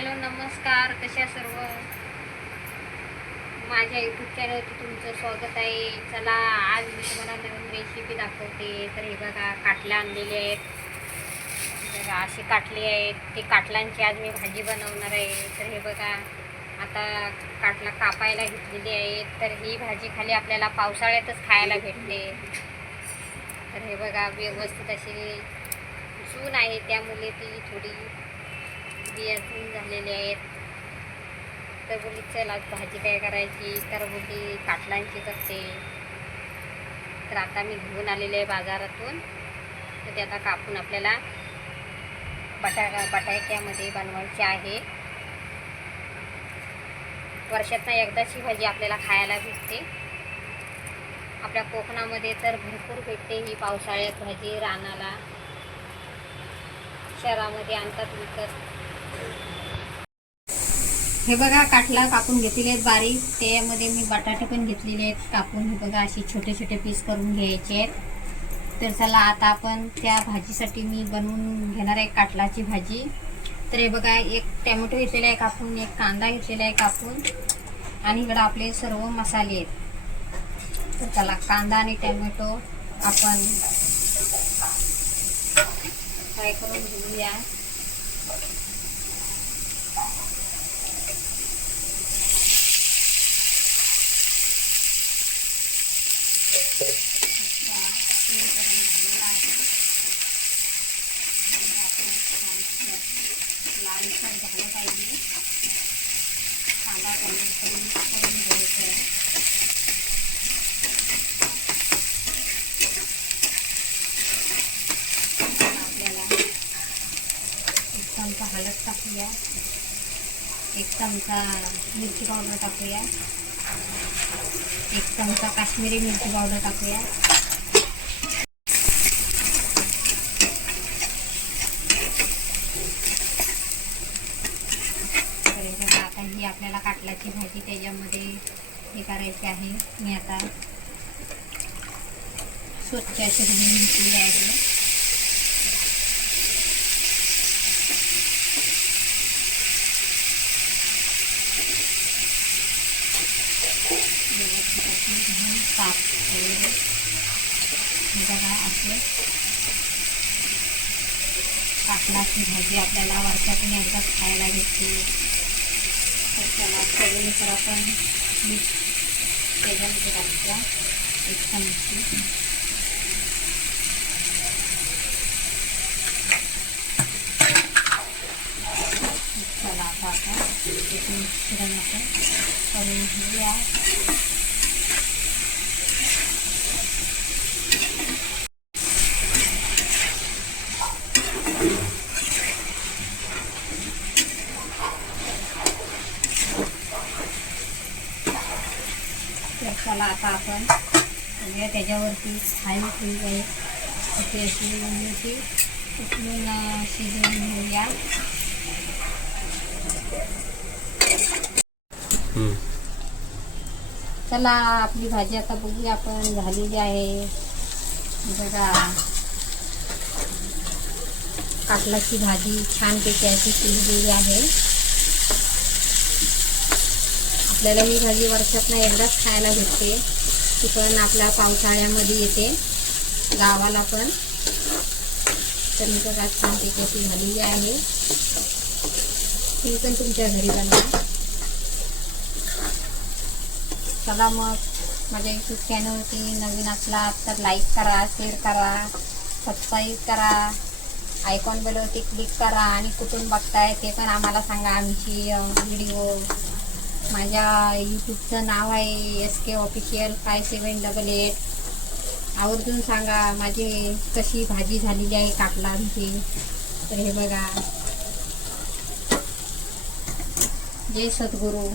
Hello नमस्कार कशा सर्व? माझ्या यूट्यूब चॅनलवरती तुमचं स्वागत आहे. चला आज मी तुम्हाला नवीन रेसिपी दाखवते. तर हे बघा काटल्या आणलेले आहेत. बघा असे काटले आहेत. ते काटलांची आज मी भाजी बनवणार आहे. तर हे बघा आता काटला कापायला घेतलेली आहे तर ही भाजी खाली आपल्याला पावसाळ्यातच खायला भेटते. तर हे बघा व्यवस्थित अशी सून आहे. त्यामुळे ती थोडी बियातून झालेले आहेत. तर बोली चल आज भाजी काय करायची? तर बोली काटलांची करते. तर आता मी घेऊन आलेले आहे बाजारातून. तर ते आता कापून आपल्याला बटा बटाट्यामध्ये बनवायचे आहे. वर्षातनं एकदाची भाजी आपल्याला खायला भेटते. आपल्या कोकणामध्ये तर भरपूर भेटते ही पावसाळ्यात भाजी रानाला. शहरामध्ये आणतात विकत. हे बघा काटला कापून घेतलेले आहेत बारीक. त्यामध्ये मी बटाटे पण घेतलेले आहेत कापून. हे बघा असे छोटे छोटे पीस करून घ्यायचे आहेत. तर चला आता आपण त्या भाजीसाठी मी बनवून घेणार आहे काटलाची भाजी. तर हे बघा एक टॅमॅटो घेतलेला आहे कापून एक कांदा घेतलेला आहे कापून. आणि इकडं आपले सर्व मसाले आहेत. तर चला कांदा आणि टॅमॅटो आपण फ्राय करून घेऊया तेल गरम झालेलं आहे आणि आपण छानसं लालसर झालं पाहिजे कांदा टोमॅटो करून घ्यायचं आहे आपल्याला एक चमचा हळद टाकूया एक चमचा मिरची पावडर टाकूया. एक चमचा काश्मीरी मिरची पावडर टाकूया. आता ही आपल्याला काटल्याची भाजी त्याच्यामध्ये हे करायची आहे. मी आता स्वच्छ अशी धुवून घेतलेली आहे व्यवस्थित अशी धुवून बघा म्हणजे असे? काटलाची भाजी आपल्याला वर्षातून एकदाच खायला घेतली तर त्याला चवीनुसार आपण मीठ त्याच्यामध्ये टाकूया एक चमची. चला आता आपण एक मिश्रण आपण करून घेऊया. चला आता आपण. त्याच्यावरती खाली ठेवली आहे. अशी अशी उचलून अं, शिजवून घेऊया. चला आपली भाजी आता बघूया आपण. झालेली आहे. बघा. काटलाची भाजी छानपैकी अशी शिजलेली आहे. आपल्याला ही भाजी वर्षातनं एकदाच खायला भेटते. ती पण आपल्या पावसाळ्यामध्ये येते. गावाला पण. तर मी बघा छानपैकी अशी झालेली आहे ती पण तुमच्या घरी बनवा. चला मग. माझ्या यूट्यूब चॅनलवरती नवीन असला तर लाईक करा शेअर करा सबस्क्राईब करा. आयकॉन बेलवरती क्लिक करा आणि कुठून बघताय ते पण आम्हाला सांगा. आमची व्हिडिओ माझ्या यूट्यूबचं नाव आहे S K official five seven double eight आवर्जून सांगा माझी कशी भाजी झालेली आहे काटलांची तर हे बघा. जय सद्गुरू.